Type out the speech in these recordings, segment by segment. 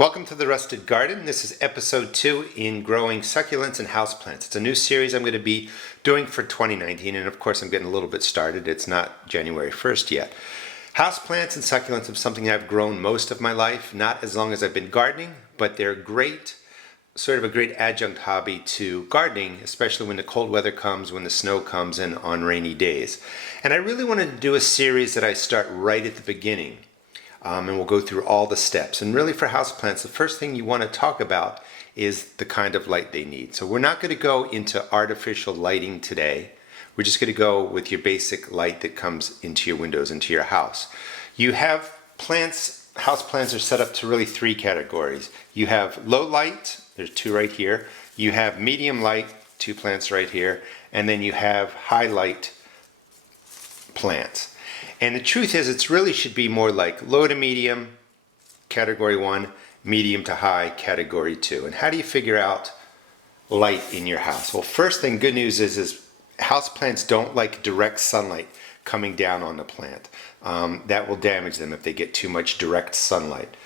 Welcome to the Rusted Garden. This is episode 2 in growing succulents and houseplants. It's a new series I'm going to be doing for 2019, and of course I'm getting a little bit started. It's not January 1st yet. Houseplants and succulents are something I've grown most of my life, not as long as I've been gardening, but they're great, sort of a great adjunct hobby to gardening, especially when the cold weather comes, when the snow comes, and on rainy days. And I really wanted to do a series that I start right at the beginning. And we'll go through all the steps. And really for houseplants, the first thing you want to talk about is the kind of light they need. So we're not going to go into artificial lighting today. We're just going to go with your basic light that comes into your windows, into your house. You have plants, houseplants are set up to really 3 categories. You have low light, there's 2 right here. You have medium light, 2 plants right here. And then you have high light plants. And the truth is, it really should be more like low to medium, category 1, medium to high, category 2. And how do you figure out light in your house? Well, first thing, good news is houseplants don't like direct sunlight coming down on the plant. That will damage them if they get too much direct sunlight.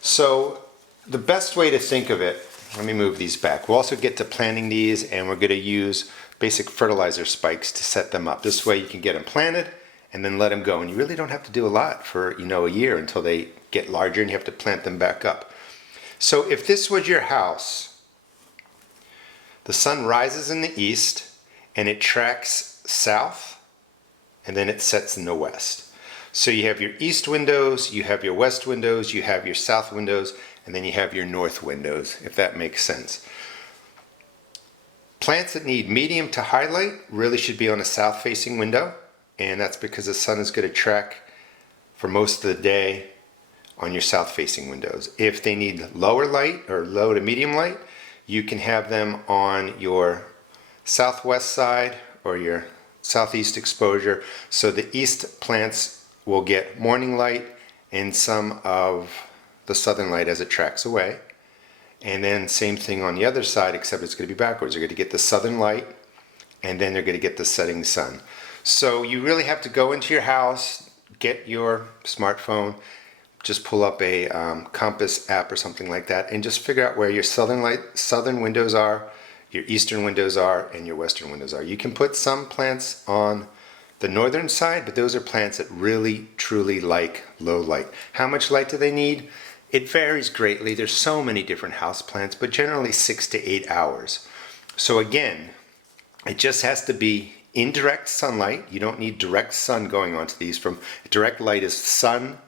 So the best way to think of it, let me move these back. We'll also get to planting these, and we're going to use basic fertilizer spikes to set them up. This way you can get them planted and then let them go. And you really don't have to do a lot for, a year until they get larger and you have to plant them back up. So if this was your house, the sun rises in the east and it tracks south and then it sets in the west. So you have your east windows, you have your west windows, you have your south windows, and then you have your north windows, if that makes sense. Plants that need medium to high light really should be on a south facing window. And that's because the sun is going to track for most of the day on your south facing windows. If they need lower light or low to medium light, you can have them on your southwest side or your southeast exposure. So the east plants will get morning light and some of the southern light as it tracks away. And then same thing on the other side, except it's going to be backwards. They're going to get the southern light and then they're going to get the setting sun. So you really have to go into your house, get your smartphone, just pull up a compass app or something like that, and just figure out where your southern windows are, your eastern windows are, and your western windows are. You can put some plants on the northern side, but those are plants that really, truly like low light. How much light do they need? It varies greatly. There's so many different house plants, but generally 6 to 8 hours. So again, it just has to be indirect sunlight. You don't need direct sun going onto these. From direct light is sun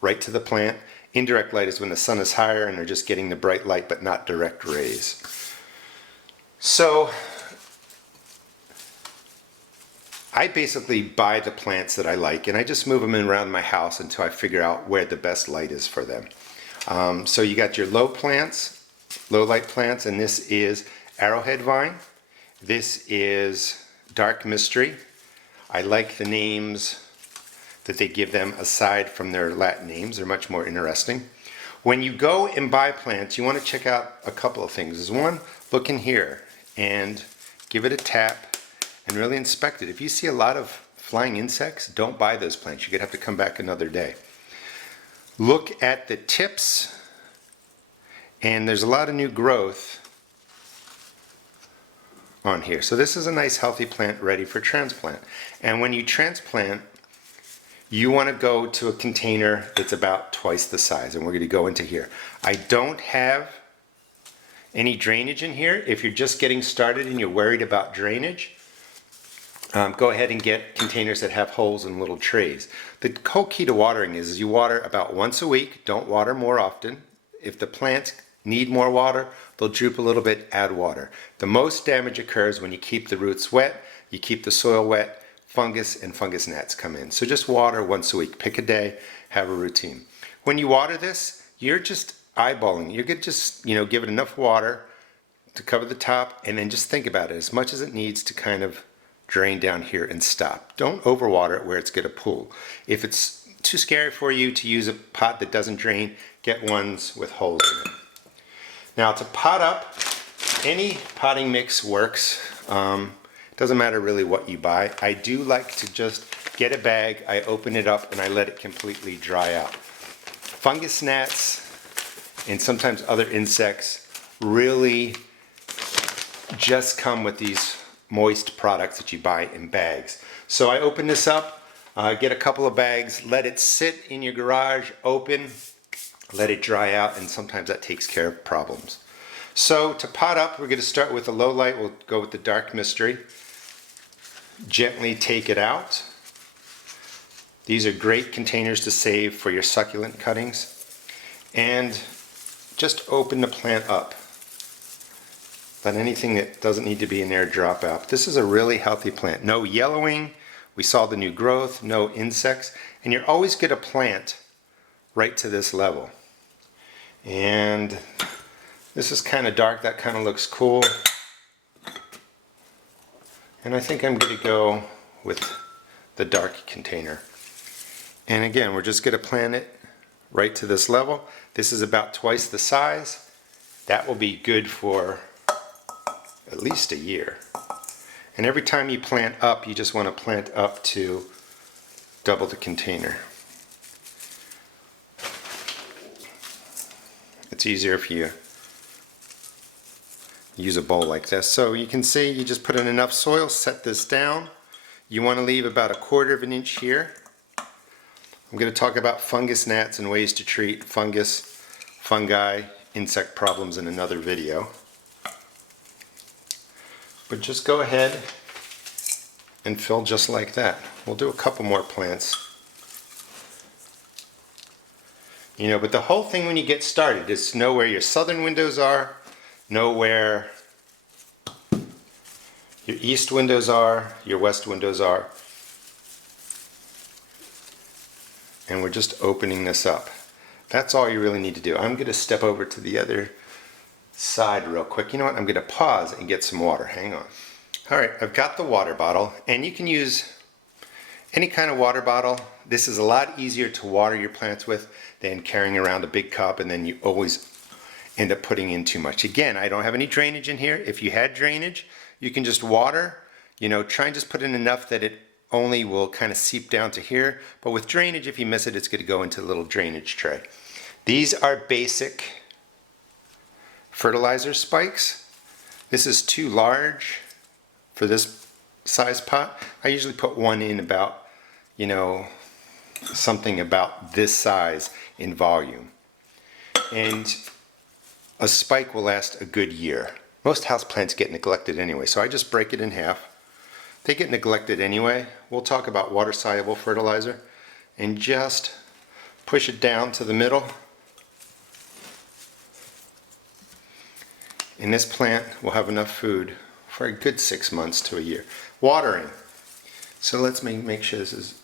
right to the plant. Indirect light is when the sun is higher and they're just getting the bright light but not direct rays. So I basically buy the plants that I like and I just move them around my house until I figure out where the best light is for them. So you got your low light plants, and this is Arrowhead Vine. This is Dark Mystery. I like the names that they give them aside from their Latin names. They're much more interesting. When you go and buy plants, you want to check out a couple of things. One, look in here and give it a tap and really inspect it. If you see a lot of flying insects, don't buy those plants. You're going to have to come back another day. Look at the tips, and there's a lot of new growth on here. So this is a nice healthy plant ready for transplant. And when you transplant, you want to go to a container that's about twice the size, and we're going to go into here. I don't have any drainage in here. If you're just getting started and you're worried about drainage, go ahead and get containers that have holes and little trays. The whole key to watering is you water about once a week. Don't water more often. If the plants need more water, they'll droop a little bit, add water. The most damage occurs when you keep the roots wet, you keep the soil wet, fungus and fungus gnats come in. So just water once a week. Pick a day, have a routine. When you water this, you're just eyeballing. You could just, give it enough water to cover the top, and then just think about it as much as it needs to kind of drain down here and stop. Don't overwater it where it's going to pool. If it's too scary for you to use a pot that doesn't drain, get ones with holes in it. Now to pot up, any potting mix works. Doesn't matter really what you buy. I do like to just get a bag, I open it up, and I let it completely dry out. Fungus gnats and sometimes other insects really just come with these moist products that you buy in bags. So I open this up, get a couple of bags, let it sit in your garage open, let it dry out, and sometimes that takes care of problems. So to pot up, we're going to start with a low light. We'll go with the dark mystery. Gently take it out. These are great containers to save for your succulent cuttings. And just open the plant up. Let anything that doesn't need to be in there drop out. This is a really healthy plant. No yellowing. We saw the new growth, no insects. And you're always going to plant right to this level. And this is kind of dark. That kind of looks cool. And I think I'm going to go with the dark container. And again, we're just going to plant it right to this level. This is about twice the size. That will be good for at least a year. And every time you plant up, you just want to plant up to double the container. It's easier if you use a bowl like this. So you can see you just put in enough soil, set this down. You want to leave about 1/4 of an inch here. I'm going to talk about fungus gnats and ways to treat fungus, fungi, insect problems in another video. But just go ahead and fill just like that. We'll do a couple more plants. You know, but the whole thing when you get started is to know where your southern windows are, know where your east windows are, your west windows are. And we're just opening this up. That's all you really need to do. I'm going to step over to the other side real quick. You know what? I'm going to pause and get some water. Hang on. All right, I've got the water bottle, and you can use any kind of water bottle. This is a lot easier to water your plants with than carrying around a big cup, and then you always end up putting in too much. Again, I don't have any drainage in here. If you had drainage, you can just water, you know, try and just put in enough that it only will kind of seep down to here. But with drainage, if you miss it, it's going to go into a little drainage tray. These are basic fertilizer spikes. This is too large for this size pot. I usually put one in about, you know, something about this size in volume. And a spike will last a good year. Most houseplants get neglected anyway, so I just break it in half. They get neglected anyway. We'll talk about water-soluble fertilizer, and just push it down to the middle. And this plant will have enough food for a good 6 months to a year. Watering. So let's make sure this is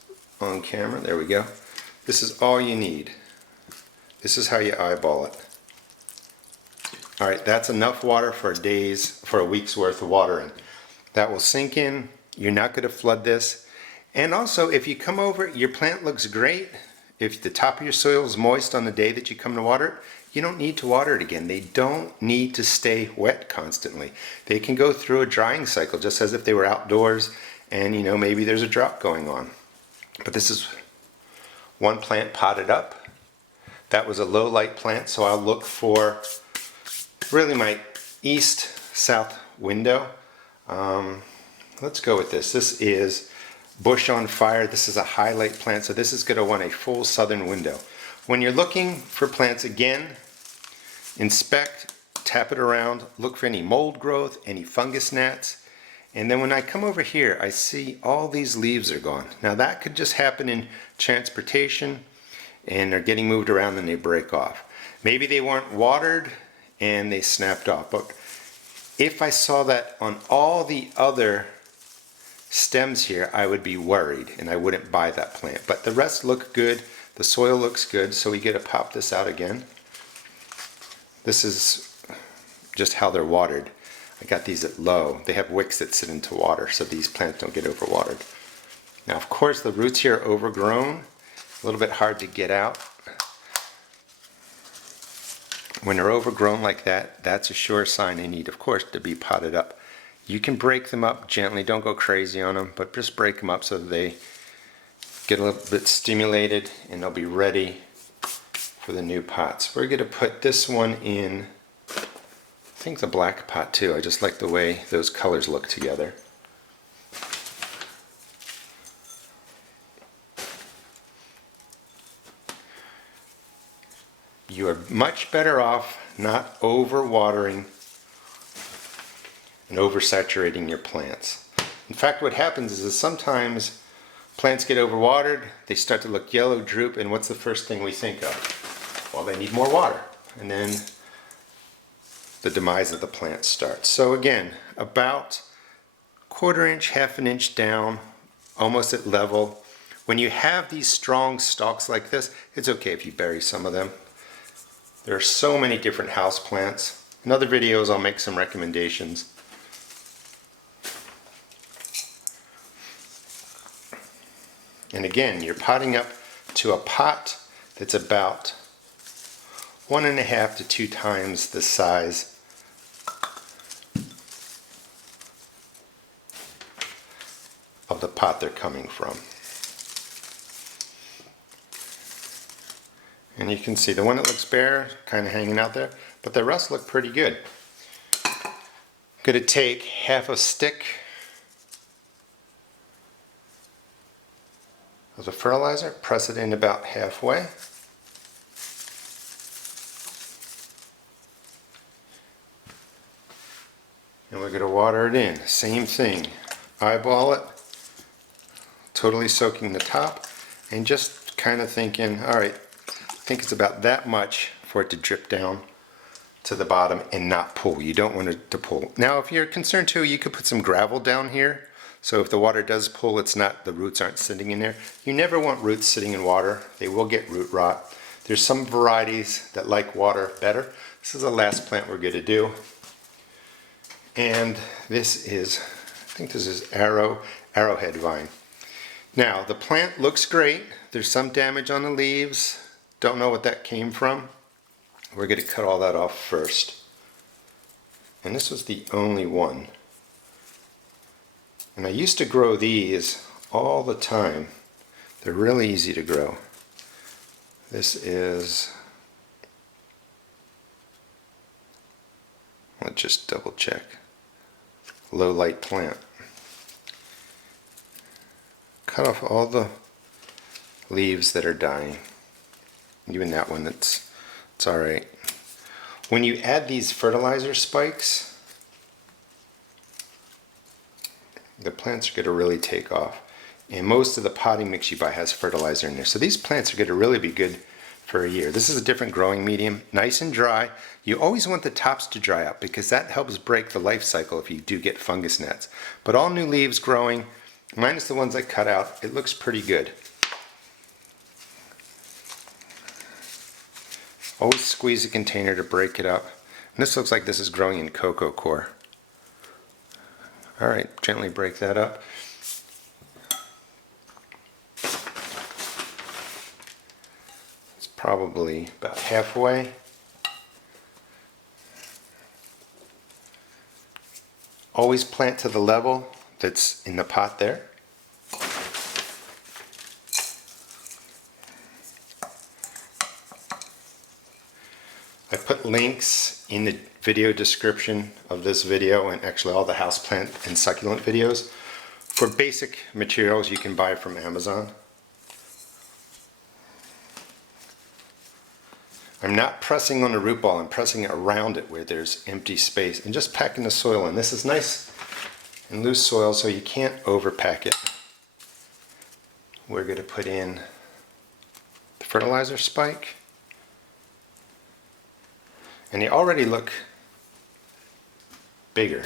on camera. There we go. This is all you need. This is how you eyeball it. All right, that's enough water for a week's worth of watering. That will sink in. You're not going to flood this. And also, if you come over, your plant looks great. If the top of your soil is moist on the day that you come to water it, you don't need to water it again. They don't need to stay wet constantly. They can go through a drying cycle just as if they were outdoors, and you know, maybe there's a drought going on. But this is one plant potted up. That was a low light plant, so I'll look for really my east-south window. Let's go with this. This is Bush on Fire. This is a highlight plant, so this is going to want a full southern window. When you're looking for plants again, inspect, tap it around, look for any mold growth, any fungus gnats, and then when I come over here, I see all these leaves are gone. Now that could just happen in transportation, and they're getting moved around and they break off. Maybe they weren't watered and they snapped off, but if I saw that on all the other stems here, I would be worried and I wouldn't buy that plant. But the rest look good. The soil looks good, so we get to pop this out again. This is just how they're watered. I got these at low. They have wicks that sit into water, so these plants don't get overwatered. Now, of course, the roots here are overgrown. A little bit hard to get out. When they're overgrown like that, that's a sure sign they need, of course, to be potted up. You can break them up gently. Don't go crazy on them, but just break them up so that they get a little bit stimulated and they'll be ready for the new pots. We're going to put this one in, I think the black pot too. I just like the way those colors look together. You are much better off not overwatering and oversaturating your plants. In fact, what happens is sometimes plants get overwatered, they start to look yellow, droop, and what's the first thing we think of? Well, they need more water. And then the demise of the plant starts. So again, about 1/4 inch, 1/2 inch down, almost at level. When you have these strong stalks like this, it's okay if you bury some of them. There are so many different house plants. In other videos, I'll make some recommendations. And again, you're potting up to a pot that's about 1.5 to 2 times the size of the pot they're coming from. And you can see the one that looks bare, kind of hanging out there, but the rest look pretty good. I'm going to take 1/2 stick of the fertilizer, press it in about halfway. And we're going to water it in. Same thing. Eyeball it, totally soaking the top, and just kind of thinking, all right, I think it's about that much for it to drip down to the bottom and not pool. You don't want it to pool. Now, if you're concerned too, you could put some gravel down here. So if the water does pool, it's not, the roots aren't sitting in there. You never want roots sitting in water. They will get root rot. There's some varieties that like water better. This is the last plant we're going to do. And this is, I think this is Arrowhead Vine. Now, the plant looks great. There's some damage on the leaves. Don't know what that came from. We're going to cut all that off first. And this was the only one. And I used to grow these all the time. They're really easy to grow. This is, let's just double check. Low light plant. Cut off all the leaves that are dying. Even that one, it's alright. When you add these fertilizer spikes, the plants are going to really take off. And most of the potting mix you buy has fertilizer in there. So these plants are going to really be good for a year. This is a different growing medium, nice and dry. You always want the tops to dry out because that helps break the life cycle if you do get fungus gnats. But all new leaves growing, minus the ones I cut out, it looks pretty good. Always squeeze the container to break it up. And this looks like this is growing in cocoa coir. Alright, gently break that up. It's probably about halfway. Always plant to the level that's in the pot there. I put links in the video description of this video and actually all the houseplant and succulent videos for basic materials you can buy from Amazon. I'm not pressing on the root ball, I'm pressing around it where there's empty space and just packing the soil in. This is nice and loose soil so you can't overpack it. We're going to put in the fertilizer spike. And they already look bigger.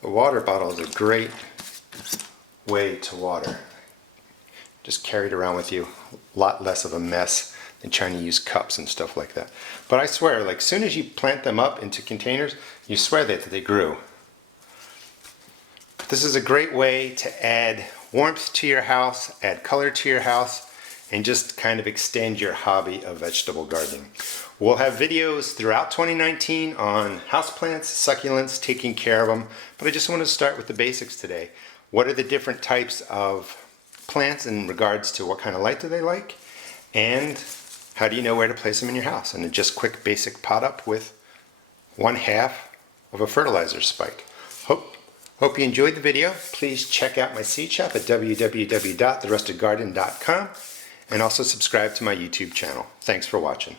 The water bottle is a great way to water. Just carry it around with you. A lot less of a mess than trying to use cups and stuff like that. But I swear, like, as soon as you plant them up into containers, you swear that they grew. This is a great way to add warmth to your house, add color to your house, and just kind of extend your hobby of vegetable gardening. We'll have videos throughout 2019 on houseplants, succulents, taking care of them, but I just want to start with the basics today. What are the different types of plants in regards to what kind of light do they like, and how do you know where to place them in your house. And a just quick basic pot up with 1/2 of a fertilizer spike. Hope you enjoyed the video. Please check out my seed shop at www.therustedgarden.com and also subscribe to my YouTube channel. Thanks for watching.